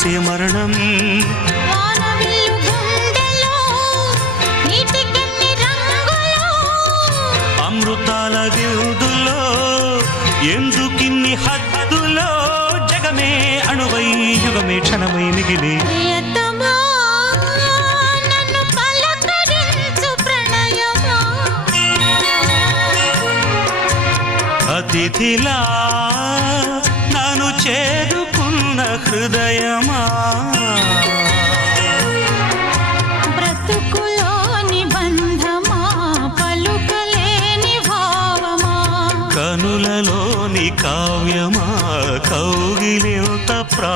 మనసే మరణం అమృతాల విందులో ఎందుకిన్ని హద్దులో జగమే అణువై యుగమే క్షణమై మిగిలి అతిథిలా నన్ను చేరుకున్న హృదయమా బ్రతుకులోని బంధమా పలుకలేని భావమా కనులలోని కావ్యమా కౌగిలింత ప్రా